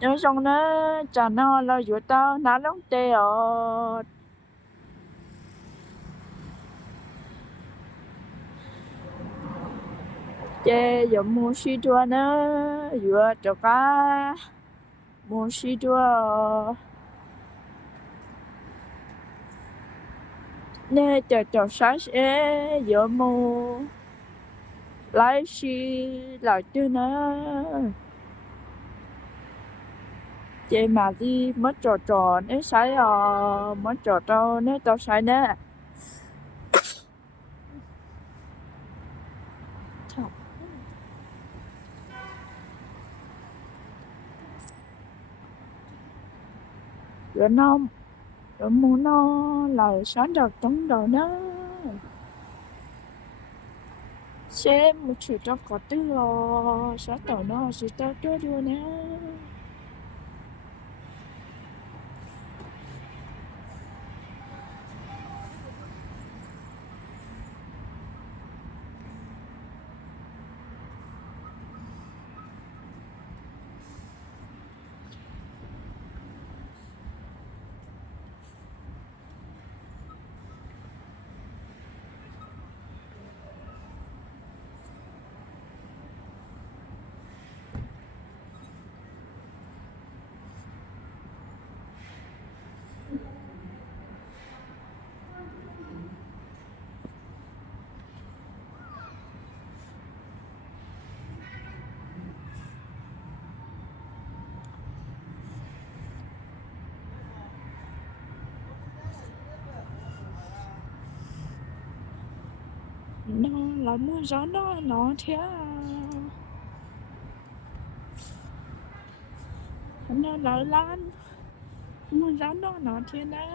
nhớ xong nó chả nó là vừa tao nó lắm tê ở chê giờ mua xí chua nó vừa cho cá mua xí chua nè cho sáng sẽ giờ mua lái xí lại chứ nó chê mà đi mất trò nếu sai mất trò nếu tao sai nè rồi nó rồi mua nó là sáng đầu trống đầu đó sẽ một chuyện cho có tư lo sáng đầu nó sẽ tao cho đưa nè nó là mưa gió nó thế nó lỡ lan mưa gió nó thế nè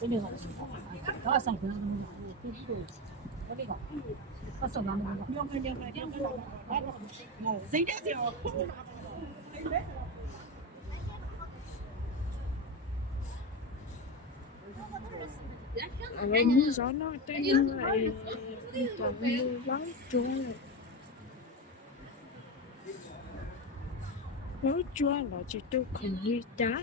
cái đường này đó là sòng cái cái gọc có sòng nào mà giấy đét gì mưa gió nó tên như vậy toàn mưa gió chua gió chua là chỉ tôi không như cá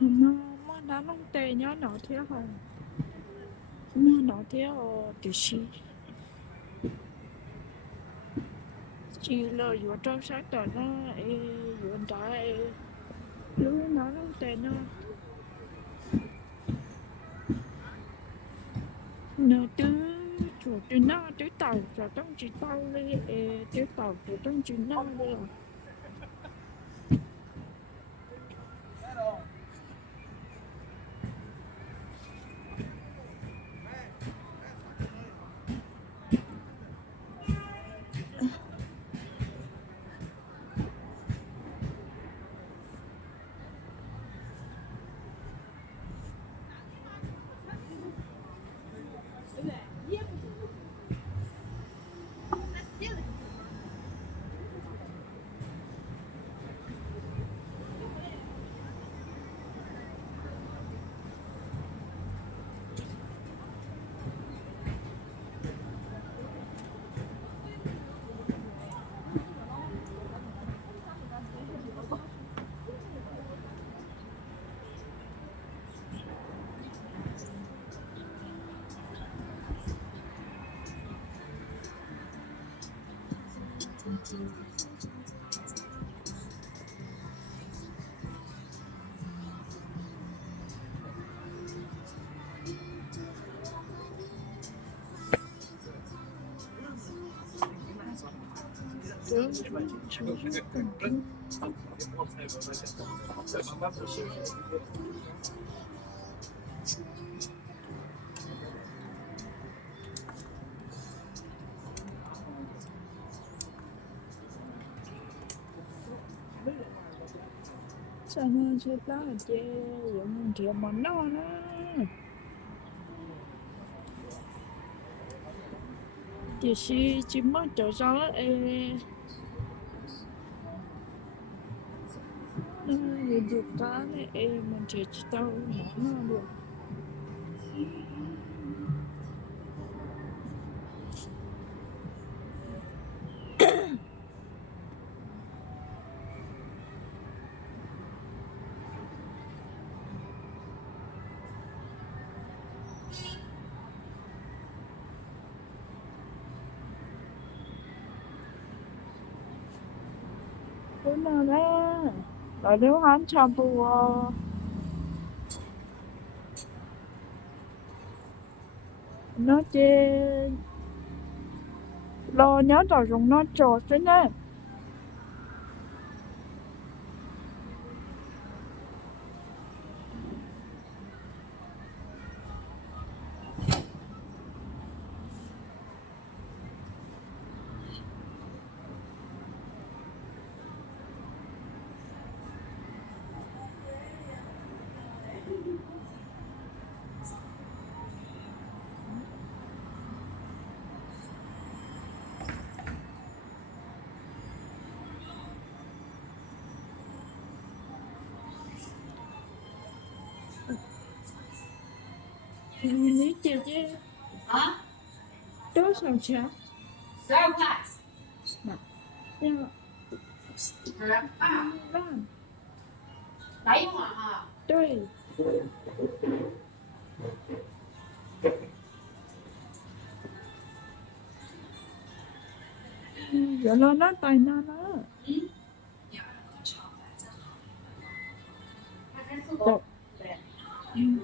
mà nó không tệ nhá nó thế hả mà nó thế thì chỉ là vừa trong sáng tỏ nó vừa tại lúc nó không tệ nó Nó tứ chỗ tứ nó tứ tàu cho tông chỉ tàu đi tứ tàu cho tông chỉ nó đi 咱们去大街，有门天门闹呢。就是怎么走上了那有的干的门天知道哪了。Bữa nào đó, lại nếu hắn chào bùa. Nó chê lo nhớ tao dùng nó trò chứ nè. Lý chịu chứ. Hả? Tốt sao chả? 12块。要啊，让来一碗啊。对。原来那带那呢？嗯。对。对。嗯。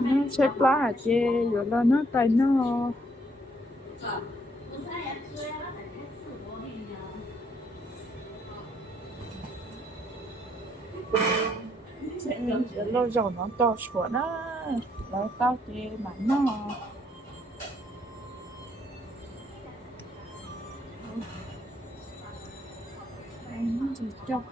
nó xếp lá hạt chê rồi là nó tay nó lâu rồi nó to xuống á lại tao chê mà nó nó gì cho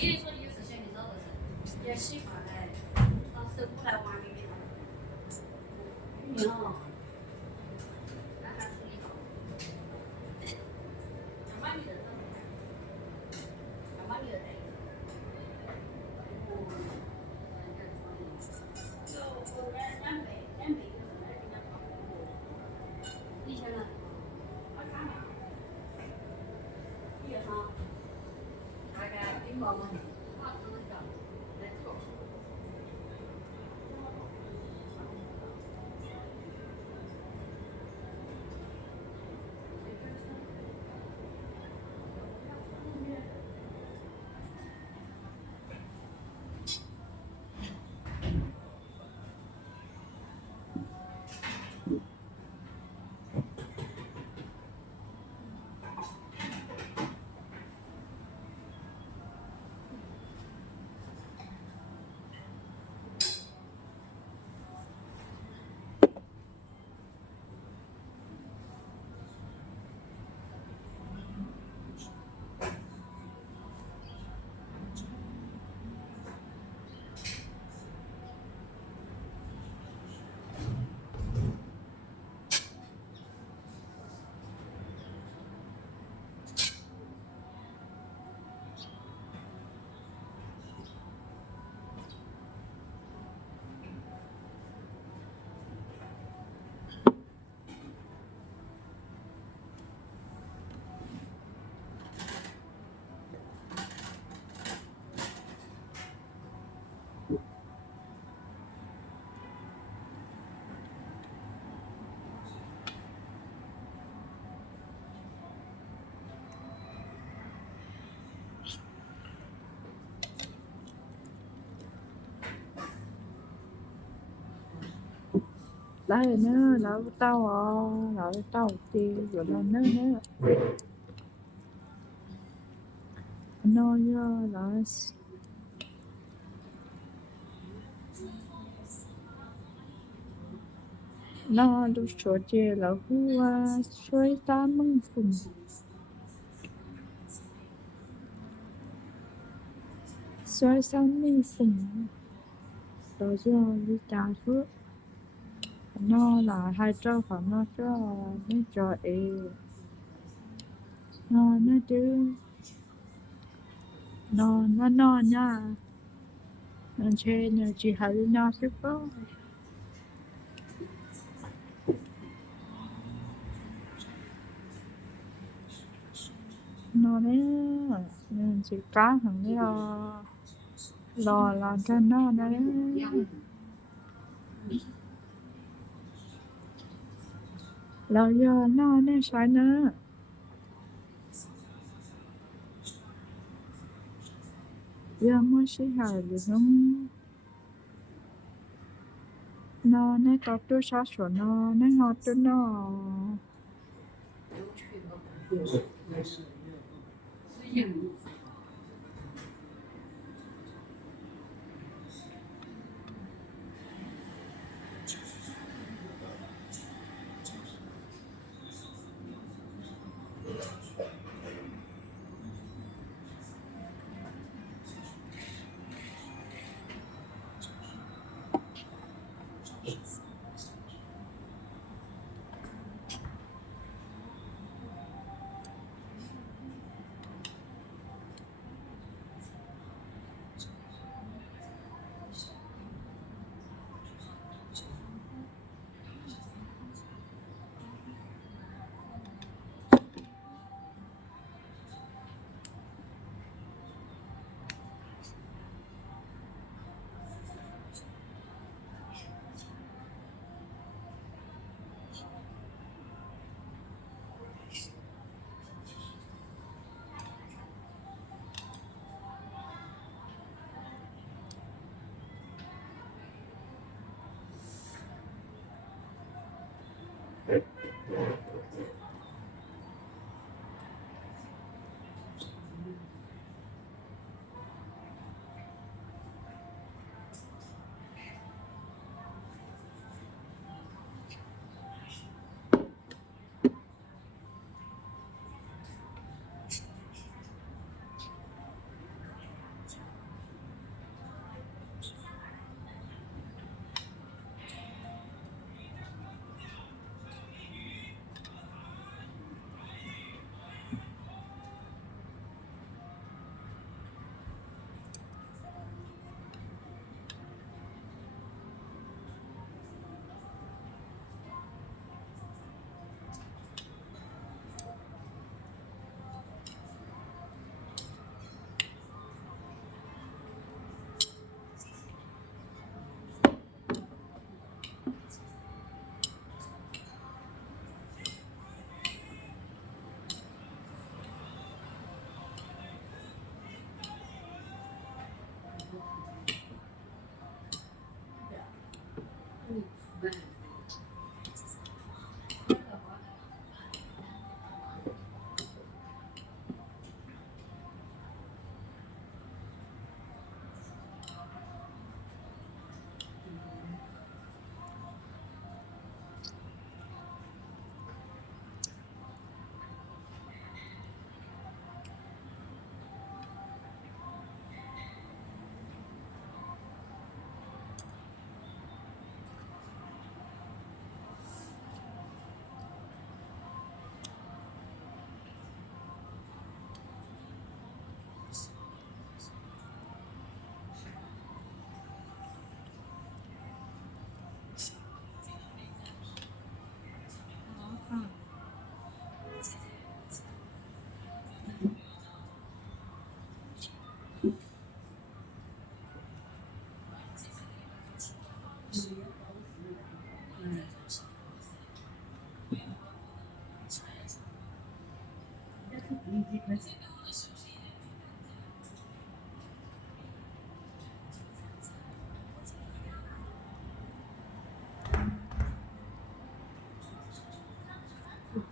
别说你是想你找的是，也喜欢嘞，到时候我来玩给你看。你哦，那还是你搞，要把你的找出来，要把你的带一个。就两倍就是来给他搞。以前呢，我看嘛，一月上大概1毛嘛，好多个，来做。来了呢，来不到哦，来不到的，有了呢。No, ya las. No,都说结了婚啊，水大猛风，水上蜜蜂，到这里家属。No, là hai trò khoảng nó cho nó cho no nó chứ no nha nó chơi nó chỉ hay nó sẽ có nó đấy nó chỉ cá thằng đấy lo làm cho nó đấy lo giờ nó sai nữa giờ mới sẽ hay được không nó có tôi sao số nó ngọt cho nó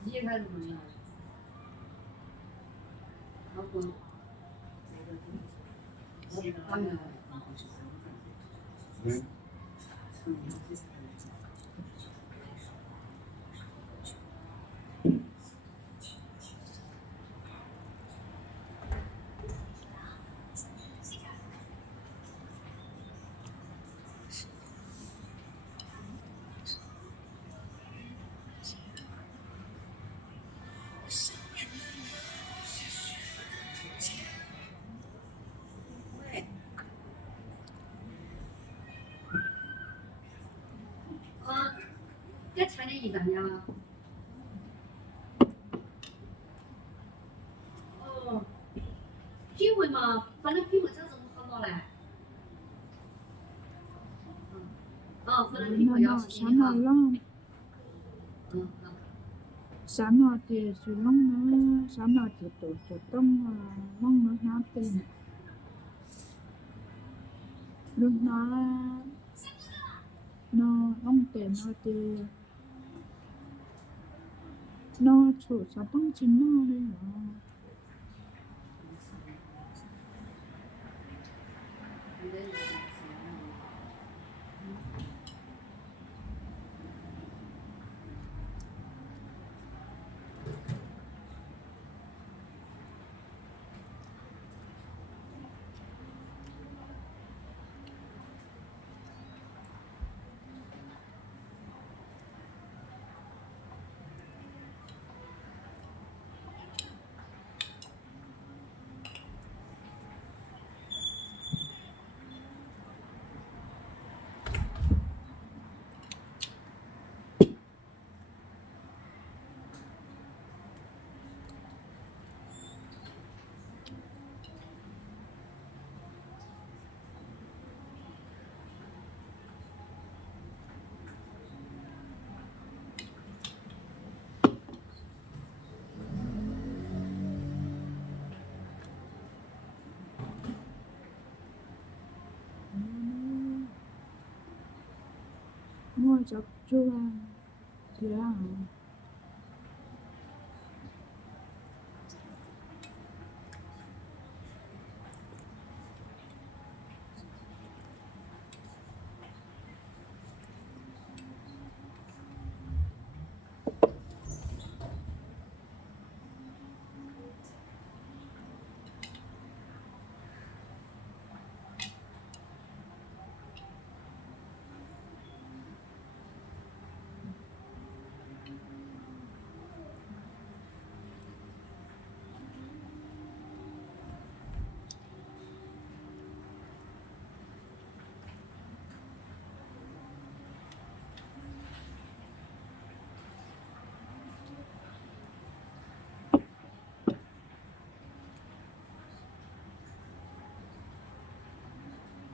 鸡还是怎么样？好不？哎呀。这钱的一张呀？哦，品味嘛，反正品味这种好嘛嘞。哦，反正品味要是想要让想要的是弄呢，想要的都是动啊，弄呢下定，lúc nó ông tiền nó thì nó chủ sao bằng chính nó đây mà mua chọc chua dễ hả